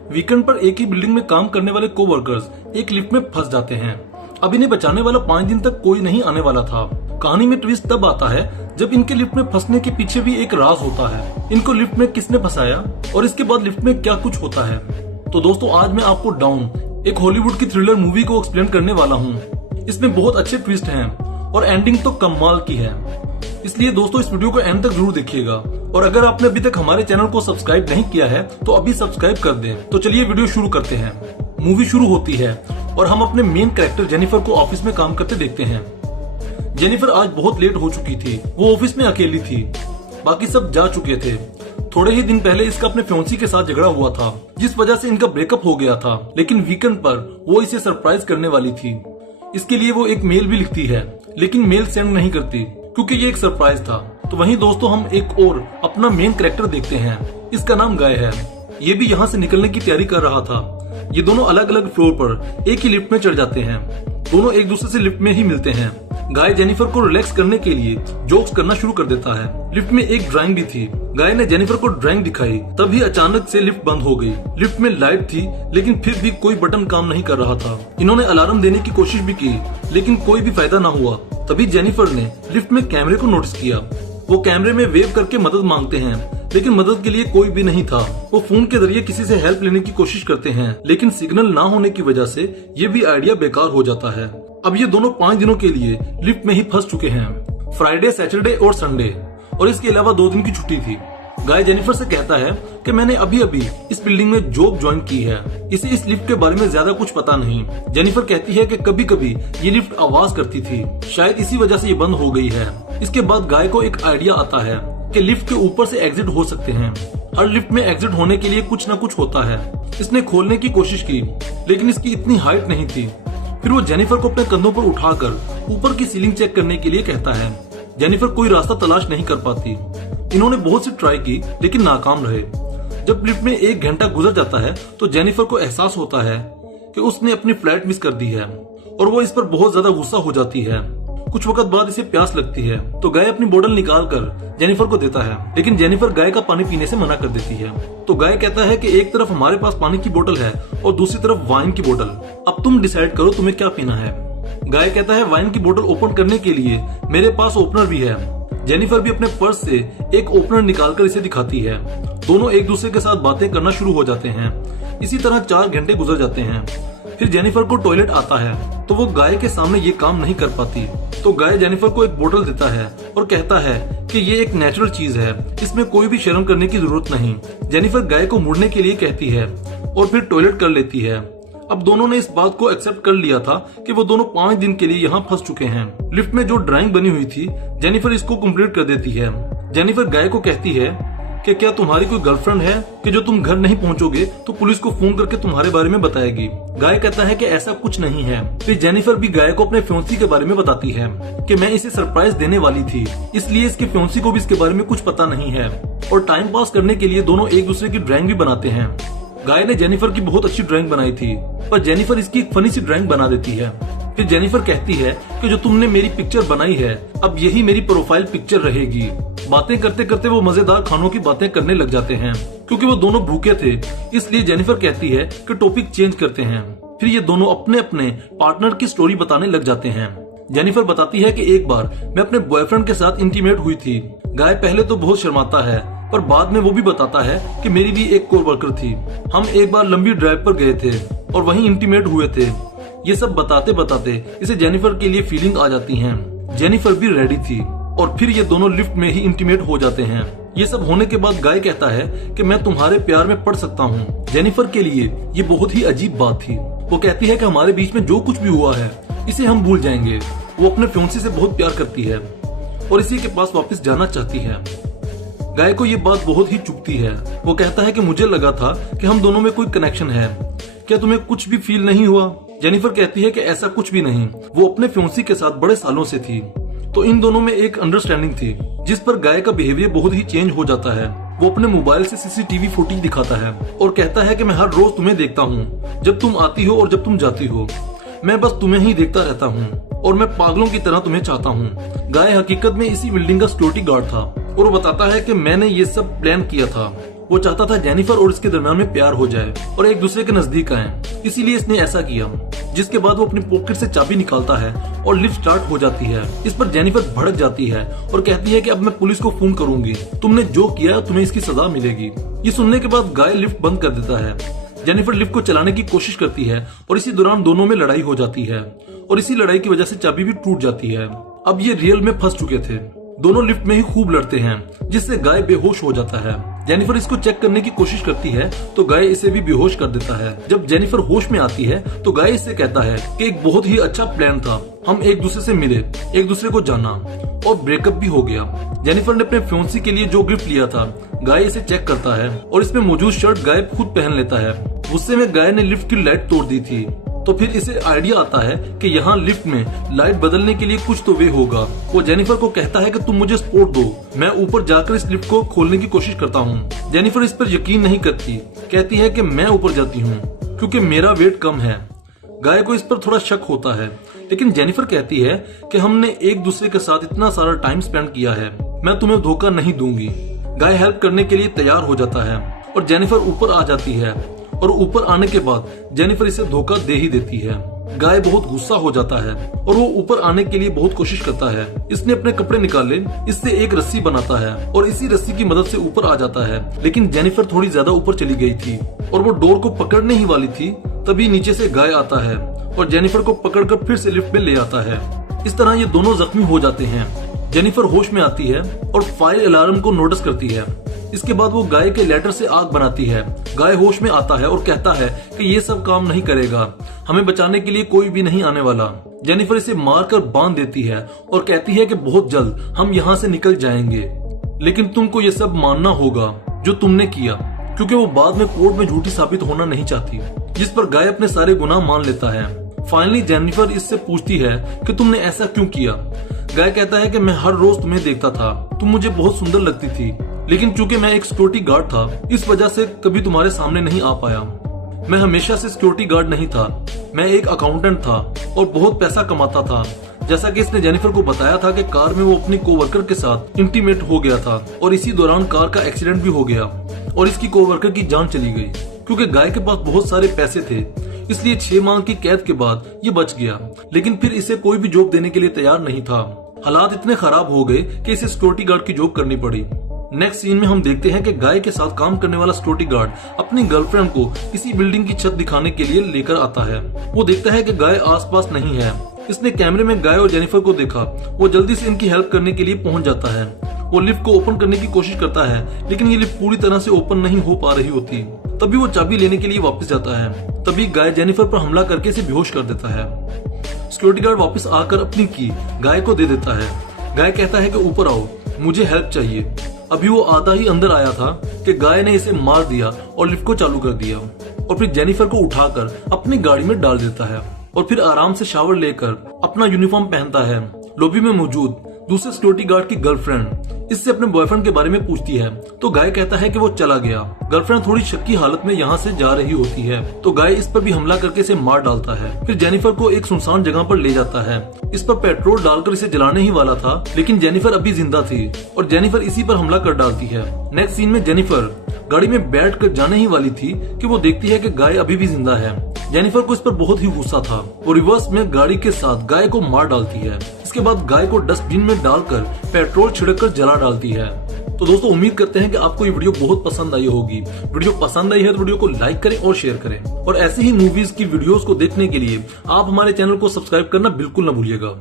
Weekend पर एक ही building में काम करने वाले कोवर्कर्स एक लिफ्ट में फंस जाते हैं। अब इन्हें बचाने वाला 5 दिन तक कोई नहीं आने वाला था। कहानी में ट्विस्ट तब आता है जब इनके लिफ्ट में फंसने के पीछे भी एक राज होता है। इनको लिफ्ट में किसने फंसाया और इसके बाद लिफ्ट में क्या कुछ होता है। तो दोस्तों, आज मैं आपको डाउन, एक हॉलीवुड की थ्रिलर मूवी को एक्सप्लेन करने वाला हूँ। इसमें बहुत अच्छे ट्विस्ट हैं और एंडिंग तो कमाल की है। इसलिए दोस्तों, इस वीडियो को एंड तक जरूर देखिएगा और अगर आपने अभी तक हमारे चैनल को सब्सक्राइब नहीं किया है तो अभी सब्सक्राइब कर दें। तो चलिए वीडियो शुरू करते हैं। मूवी शुरू होती है और हम अपने मेन कैरेक्टर जेनिफर को ऑफिस में काम करते देखते हैं। जेनिफर आज बहुत लेट हो चुकी थी। वो ऑफिस में अकेली थी, बाकी सब जा चुके थे। थोड़े ही दिन पहले इसका अपने फियांसी के साथ झगड़ा हुआ था, जिस वजह से इनका ब्रेकअप हो गया था। लेकिन वीकेंड पर वो इसे सरप्राइज करने वाली थी। इसके लिए वो एक मेल भी लिखती है, लेकिन मेल सेंड नहीं करती क्योंकि ये एक सरप्राइज था। तो वहीं दोस्तों, हम एक और अपना मेन कैरेक्टर देखते हैं। इसका नाम गाय है। ये भी यहाँ से निकलने की तैयारी कर रहा था। ये दोनों अलग अलग फ्लोर पर एक ही लिफ्ट में चढ़ जाते हैं। दोनों एक दूसरे से लिफ्ट में ही मिलते हैं। गाय जेनिफर को रिलैक्स करने के लिए जोक्स करना शुरू कर देता है। लिफ्ट में एक ड्राइंग भी थी। गाय ने जेनिफर को ड्राइंग दिखाई, तभी अचानक से लिफ्ट बंद हो गई। लिफ्ट में लाइट थी, लेकिन फिर भी कोई बटन काम नहीं कर रहा था। इन्होंने अलार्म देने की कोशिश भी की, लेकिन कोई भी फायदा न हुआ। तभी जेनिफर ने लिफ्ट में कैमरे को नोटिस किया। वो कैमरे में वेव करके मदद मांगते हैं, लेकिन मदद के लिए कोई भी नहीं था। वो फोन के जरिए किसी से हेल्प लेने की कोशिश करते हैं, लेकिन सिग्नल ना होने की वजह से ये भी आइडिया बेकार हो जाता है। अब ये दोनों 5 दिनों के लिए लिफ्ट में ही फंस चुके हैं। फ्राइडे, सैटरडे और संडे, और इसके अलावा 2 दिन की छुट्टी थी। गाय जेनिफर से कहता है कि मैंने अभी अभी इस बिल्डिंग में जॉब ज्वाइन की है। इसे इस लिफ्ट के बारे में ज्यादा कुछ पता नहीं। जेनिफर कहती है कि कभी कभी ये लिफ्ट आवाज करती थी, शायद इसी वजह से ये बंद हो गई है। इसके बाद गाय को एक आइडिया आता है कि लिफ्ट के ऊपर से एग्जिट हो सकते हैं। हर लिफ्ट में एग्जिट होने के लिए कुछ न कुछ होता है। इसने खोलने की कोशिश की, लेकिन इसकी इतनी हाइट नहीं थी। फिर वो जेनिफर को अपने कंधों पर उठाकर ऊपर की सीलिंग चेक करने के लिए कहता है। जेनिफर कोई रास्ता तलाश नहीं कर पाती। इन्होंने बहुत सी ट्राई की, लेकिन नाकाम रहे। जब लिफ्ट में 1 घंटा गुजर जाता है तो जेनिफर को एहसास होता है कि उसने अपनी फ्लाइट मिस कर दी है और वो इस पर बहुत ज्यादा गुस्सा हो जाती है। कुछ वक्त बाद इसे प्यास लगती है तो गाय अपनी बोतल निकाल कर जेनिफर को देता है, लेकिन जेनिफर गाय का पानी पीने से मना कर देती है। तो गाय कहता है कि एक तरफ हमारे पास पानी की बोतल है और दूसरी तरफ वाइन की बोतल। अब तुम डिसाइड करो तुम्हें क्या पीना है। गाय कहता है वाइन की बोतल ओपन करने के लिए मेरे पास ओपनर भी है। जेनिफर भी अपने पर्स से एक ओपनर निकालकर इसे दिखाती है। दोनों एक दूसरे के साथ बातें करना शुरू हो जाते हैं। इसी तरह 4 घंटे गुजर जाते हैं। फिर जेनिफर को टॉयलेट आता है तो वो गाय के सामने ये काम नहीं कर पाती। तो गाय जेनिफर को एक बोतल देता है और कहता है कि ये एक नेचुरल चीज है, इसमें कोई भी शर्म करने की जरूरत नहीं। जेनिफर गाय को मुड़ने के लिए कहती है और फिर टॉयलेट कर लेती है। अब दोनों ने इस बात को एक्सेप्ट कर लिया था कि वो दोनों 5 दिन के लिए यहाँ फंस चुके हैं। लिफ्ट में जो ड्राइंग बनी हुई थी, जेनिफर इसको कंप्लीट कर देती है। जेनिफर गाय को कहती है कि क्या तुम्हारी कोई गर्लफ्रेंड है कि जो तुम घर नहीं पहुंचोगे तो पुलिस को फोन करके तुम्हारे बारे में बताएगी। गाय कहता है कि ऐसा कुछ नहीं है। फिर जेनिफर भी गाय को अपने फियांसी के बारे में बताती है कि मैं इसे सरप्राइज देने वाली थी, इसलिए इसके फियांसी को भी इसके बारे में कुछ पता नहीं है। और टाइम पास करने के लिए दोनों एक दूसरे की ड्राइंग भी बनाते हैं। गाय ने जेनिफर की बहुत अच्छी ड्राइंग बनाई थी, पर जेनिफर इसकी एक फनी सी ड्राइंग बना देती है। फिर जेनिफर कहती है कि जो तुमने मेरी पिक्चर बनाई है, अब यही मेरी प्रोफाइल पिक्चर रहेगी। बातें करते करते वो मजेदार खानों की बातें करने लग जाते हैं। क्योंकि वो दोनों भूखे थे, इसलिए जेनिफर कहती है कि टॉपिक चेंज करते हैं। फिर ये दोनों अपने अपने पार्टनर की स्टोरी बताने लग जाते हैं। जेनिफर बताती है कि एक बार मैं अपने बॉयफ्रेंड के साथ इंटीमेट हुई थी। गाय पहले तो बहुत शर्माता है, पर बाद में वो भी बताता है कि मेरी भी एक कोवर्कर थी। हम एक बार लंबी ड्राइव पर गए थे और वहीं इंटीमेट हुए थे। ये सब बताते बताते इसे जेनिफर के लिए फीलिंग आ जाती है। जेनिफर भी रेडी थी और फिर ये दोनों लिफ्ट में ही इंटीमेट हो जाते हैं। ये सब होने के बाद गाय कहता है कि मैं तुम्हारे प्यार में पड़ सकता हूँ। जेनिफर के लिए ये बहुत ही अजीब बात थी। वो कहती है कि हमारे बीच में जो कुछ भी हुआ है इसे हम भूल जाएंगे। वो अपने फियांसी से बहुत प्यार करती है और इसी के पास वापस जाना चाहती है। गाय को ये बात बहुत ही चुभती है। वो कहता है कि मुझे लगा था कि हम दोनों में कोई कनेक्शन है, क्या तुम्हें कुछ भी फील नहीं हुआ। जेनिफर कहती है कि ऐसा कुछ भी नहीं, वो अपने फियांसी के साथ बड़े सालों से थी, तो इन दोनों में एक अंडरस्टैंडिंग थी, जिस पर गाय का बिहेवियर बहुत ही चेंज हो जाता है। वो अपने मोबाइल से सीसीटीवी फुटेज दिखाता है और कहता है कि मैं हर रोज तुम्हें देखता हूँ, जब तुम आती हो और जब तुम जाती हो। मैं बस तुम्हें ही देखता रहता हूँ और मैं पागलों की तरह तुम्हें चाहता हूँ। गाय हकीकत में इसी बिल्डिंग का सिक्योरिटी गार्ड था और वो बताता है कि मैंने ये सब प्लान किया था वो चाहता था जेनिफर और इसके दरमियान में प्यार हो जाए और एक दूसरे के नजदीक आए, इसीलिए इसने ऐसा किया। जिसके बाद वो अपनी पॉकेट से चाबी निकालता है और लिफ्ट स्टार्ट हो जाती है। इस पर जेनिफर भड़क जाती है और कहती है कि अब मैं पुलिस को फोन करूंगी, तुमने जो किया तुम्हें इसकी सजा मिलेगी। ये सुनने के बाद गाय लिफ्ट बंद कर देता है। जेनिफर लिफ्ट को चलाने की कोशिश करती है और इसी दौरान दोनों में लड़ाई हो जाती है और इसी लड़ाई की वजह से चाबी भी टूट जाती है। अब ये रियल में फंस चुके थे। दोनों लिफ्ट में ही खूब लड़ते हैं, जिससे गाय बेहोश हो जाता है। जेनिफर इसको चेक करने की कोशिश करती है तो गाय इसे भी बेहोश कर देता है। जब जेनिफर होश में आती है तो गाय इससे कहता है कि एक बहुत ही अच्छा प्लान था, हम एक दूसरे से मिले, एक दूसरे को जाना और ब्रेकअप भी हो गया। जेनिफर ने अपने फियांसी के लिए जो गिफ्ट लिया था, गाय इसे चेक करता है और इसमें मौजूद शर्ट गाय खुद पहन लेता है। गुस्से में गाय ने लिफ्ट की लाइट तोड़ दी थी, तो फिर इसे आइडिया आता है कि यहाँ लिफ्ट में लाइट बदलने के लिए कुछ तो वे होगा। वो जेनिफर को कहता है कि तुम मुझे सपोर्ट दो, मैं ऊपर जाकर इस लिफ्ट को खोलने की कोशिश करता हूँ। जेनिफर इस पर यकीन नहीं करती, कहती है कि मैं ऊपर जाती हूँ क्योंकि मेरा वेट कम है। गाय को इस पर थोड़ा शक होता है, लेकिन जेनिफर कहती है कि हमने एक दूसरे के साथ इतना सारा टाइम स्पेंड किया है, मैं तुम्हें धोखा नहीं दूंगी। गाय हेल्प करने के लिए तैयार हो जाता है और जेनिफर ऊपर आ जाती है और ऊपर आने के बाद जेनिफर इसे धोखा दे ही देती है। गाय बहुत गुस्सा हो जाता है और वो ऊपर आने के लिए बहुत कोशिश करता है। इसने अपने कपड़े निकाले, इससे एक रस्सी बनाता है और इसी रस्सी की मदद से ऊपर आ जाता है। लेकिन जेनिफर थोड़ी ज्यादा ऊपर चली गई थी और वो डोर को पकड़ने ही वाली थी, तभी नीचे से गाय आता है और जेनिफर को पकड़कर फिर से लिफ्ट में ले आता है। इस तरह ये दोनों जख्मी हो जाते हैं। जेनिफर होश में आती है और फायर अलार्म को नोटिस करती है। इसके बाद वो गाय के लेटर से आग बनाती है। गाय होश में आता है और कहता है कि ये सब काम नहीं करेगा, हमें बचाने के लिए कोई भी नहीं आने वाला। जेनिफर इसे मारकर बांध देती है और कहती है कि बहुत जल्द हम यहाँ से निकल जाएंगे, लेकिन तुमको ये सब मानना होगा जो तुमने किया, क्योंकि वो बाद में कोर्ट में झूठी साबित होना नहीं चाहती। जिस पर गाय अपने सारे गुनाह मान लेता है। फाइनली जेनिफर इससे पूछती है कि तुमने ऐसा क्यों किया। गाय कहता है कि मैं हर रोज तुम्हें देखता था, तुम मुझे बहुत सुंदर लगती थी, लेकिन चूंकि मैं एक सिक्योरिटी गार्ड था, इस वजह से कभी तुम्हारे सामने नहीं आ पाया। मैं हमेशा से सिक्योरिटी गार्ड नहीं था, मैं एक अकाउंटेंट था और बहुत पैसा कमाता था। जैसा कि इसने जेनिफर को बताया था कि कार में वो अपनी कोवर्कर के साथ इंटीमेट हो गया था और इसी दौरान कार का एक्सीडेंट भी हो गया और इसकी कोवर्कर की जान चली गई। क्योंकि गाय के पास बहुत सारे पैसे थे, इसलिए 6 माह की कैद के बाद ये बच गया, लेकिन फिर इसे कोई भी जॉब देने के लिए तैयार नहीं था। हालात इतने खराब हो गए कि इसे सिक्योरिटी गार्ड की जॉब करनी पड़ी। नेक्स्ट सीन में हम देखते हैं कि गाय के साथ काम करने वाला सिक्योरिटी गार्ड अपनी गर्लफ्रेंड को इसी बिल्डिंग की छत दिखाने के लिए लेकर आता है। वो देखता है कि गाय आसपास नहीं है। इसने कैमरे में गाय और जेनिफर को देखा। वो जल्दी से इनकी हेल्प करने के लिए पहुंच जाता है। वो लिफ्ट को ओपन करने की कोशिश करता है, लेकिन ये लिफ्ट पूरी तरह से ओपन नहीं हो पा रही होती। तभी वो चाबी लेने के लिए वापस जाता है। तभी गाय जेनिफर पर हमला करके इसे बेहोश कर देता है। सिक्योरिटी गार्ड वापस आकर अपनी की गाय को दे देता है। गाय कहता है कि ऊपर आओ, मुझे हेल्प चाहिए। अभी वो आधा ही अंदर आया था कि गाय ने इसे मार दिया और लिफ्ट को चालू कर दिया और फिर जेनिफर को उठाकर अपनी गाड़ी में डाल देता है और फिर आराम से शावर लेकर अपना यूनिफॉर्म पहनता है। लॉबी में मौजूद दूसरे सिक्योरिटी गार्ड की गर्लफ्रेंड इससे अपने बॉयफ्रेंड के बारे में पूछती है तो गाय कहता है कि वो चला गया। गर्लफ्रेंड थोड़ी शक्की हालत में यहाँ से जा रही होती है तो गाय इस पर भी हमला करके इसे मार डालता है। फिर जेनिफर को एक सुनसान जगह पर ले जाता है। इस पर पेट्रोल डालकर इसे जलाने ही वाला था, लेकिन जेनिफर अभी जिंदा थी और जेनिफर इसी पर हमला कर डालती है। नेक्स्ट सीन में जेनिफर गाड़ी में बैठ कर जाने ही वाली थी कि वो देखती है कि गाय अभी भी जिंदा है। जेनिफर को इस पर बहुत ही गुस्सा था। वो रिवर्स में गाड़ी के साथ गाय को मार डालती है। इसके बाद गाय को डस्टबिन में डालकर पेट्रोल छिड़क कर जला डालती है। तो दोस्तों उम्मीद करते हैं कि आपको ये वीडियो बहुत पसंद आई होगी। वीडियो पसंद आई है तो वीडियो को लाइक करें और शेयर करें और ऐसे ही मूवीज की वीडियोस को देखने के लिए आप हमारे चैनल को सब्सक्राइब करना बिल्कुल न भूलिएगा।